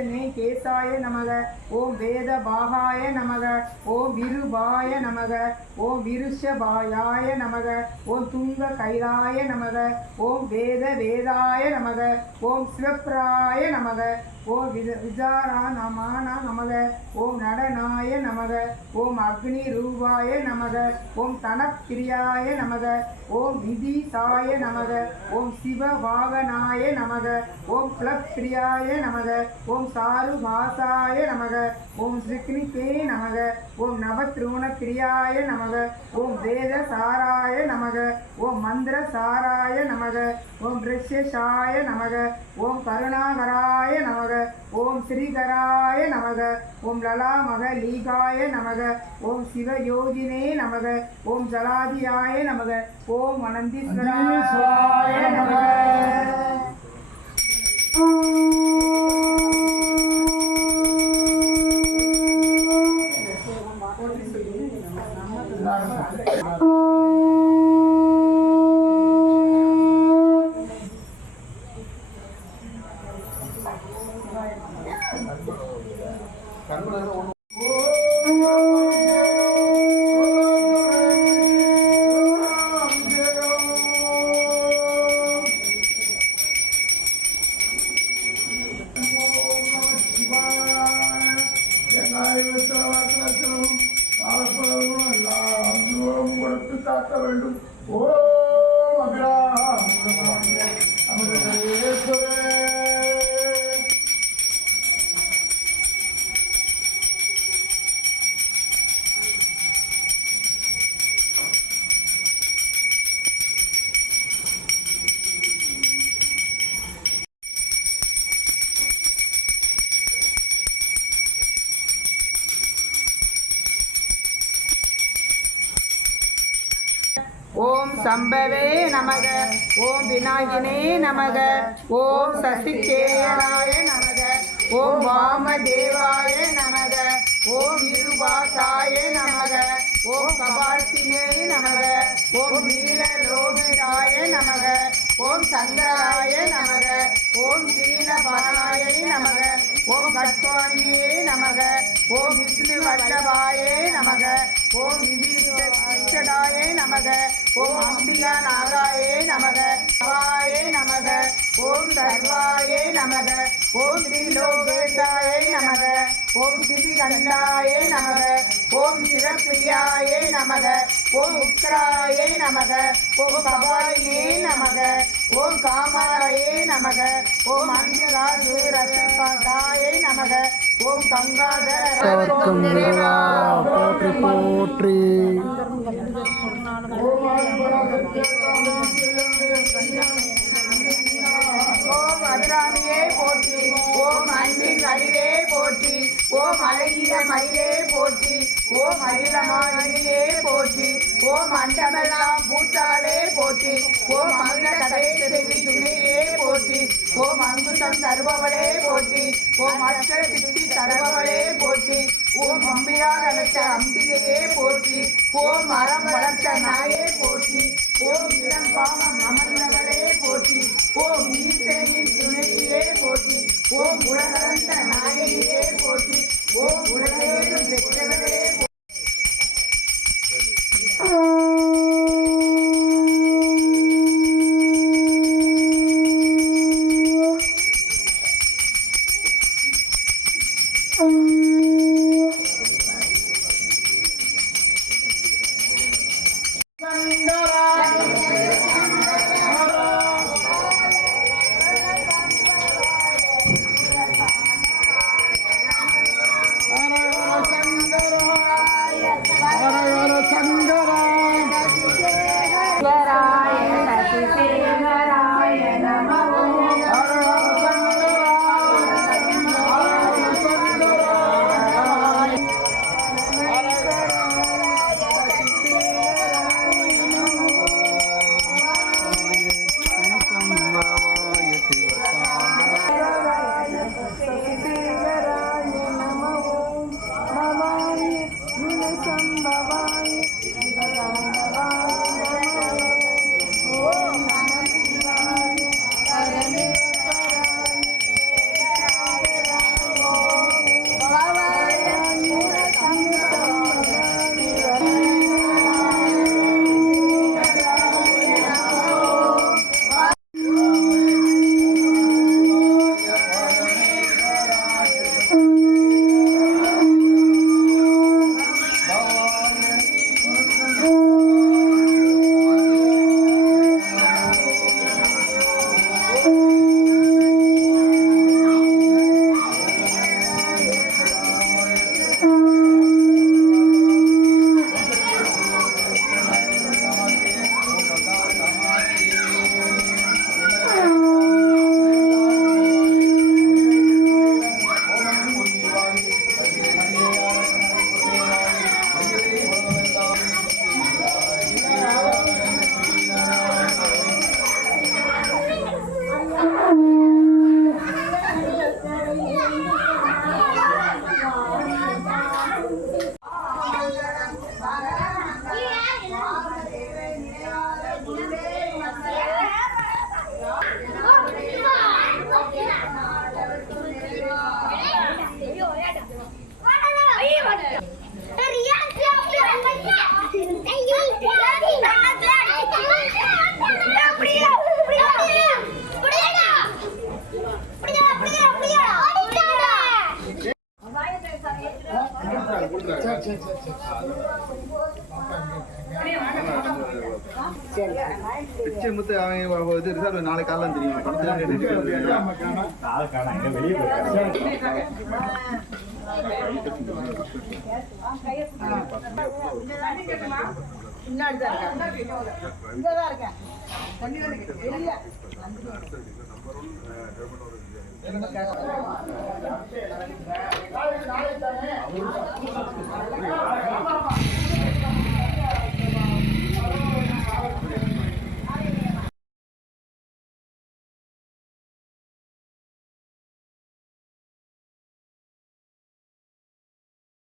ஓம் கேசாய நமக. ஓம் வேத பாகாய நமக. ஓம் விருபாய நமக. ஓம் விருஷபாயாய நமக. ஓம் துங்க கைலாய நமக. ஓம் வேத வேதாய நமக. ஓம் சிவப்ராய நமக. ஓ வித விஜாரா நமானா நமக ஓம் நடனாய நமக ஓம் அக்னி ரூபாய நமக ஓம் தனப்பிரியாய நமக ஓம் விதிசாய நமக ஓம் சிவ வாகனாய நமக ஓம் பிளப்பிரியாய நமக ஓம் சாரு பாசாய நமக ஓம் சிக்னிகே நமக ஓம் நவத்ரோண பிரியாய நமக ஓம் வேத சாராய நமக ஓம் மந்திர சாராய நமக ஓம் ரிஷேஷாய நமக ஓம் கருணாகராய நமக ஓம் ஸ்ரீகராய நமக. ஓம் லலாமக லீகாய நமக. ஓம் சிவயோகினே நமக. ஓம் ஜலாதியாய நமக. ஓம் அனந்தீஸ்வராய நமக. வேண்டும் ஓம் அபிராம அமிர்தேஸ்வரே ஓம் சம்பவே நமக ஓம் விநாயகனே நமக ஓம் சசிகேயராய நமக ஓம் வாமதேவாய நமக ஓம் இருபாசாய நமக ஓம் கபார்த்தினே நமக ஓம் நீலலோகிதாய நமக ஓம் சங்கராய நமக ஓம் சீனபானாய நமக ஓம் கட்வாணியே நமக ஓம் விஷ்ணு வல்லபாயே நமக ஓம் விதிஷ்டடாய நமக ஓம் அம்பிகா நாகாயே நமக சிவாயே நமக ஓம் சர்வாயே நமக ஓம் ஸ்ரீலோகேசாய நமக ஓம் சிதிகண்டாய நமக ஓம் சிவப்பிரியாயே நமக ஓம் உக்ராயே நமக ஓம் கபாலினே நமக ஓம் காமாயே நமக ஓம் அஞ்சகாசு ரசபாதாயே நமக ஓம் கங்காதர போற்றி போற்றி. ஓம் மதுராணியே போற்றி ஓம் அன்பின் வடிவே போற்றி ஓம் அழகிய மயிலே போற்றி. ஓம் அகிலமானியே போற்றி ஓம் அண்டமெல்லாம் பூத்தாலே போற்றி ஓம் அகில கதைசெவி துணையே போற்றி ஓம் அங்குசம் தருபவளே போற்றி ஓம் அஷ்ட சித்தி தருபவளே போற்றி ஓம் அம்பியாக அழைத்த அம்பிகையே போற்றி ஓம் மரம் வளர்த்த நாயே போற்றி ஓம் இளம் பாவம் அமர்ந்தவளே போற்றி ஓம் ஈசனின் துணையே போற்றி ஓம் உலகந்த நாயகியே போற்றி ஓம் உலகேதும் பெற்றவளே Música போற்றி. பிச்சை முத்து அவங்க இது ரிசர்வ் நாளை காலைல தெரியும்? வெளியே 아니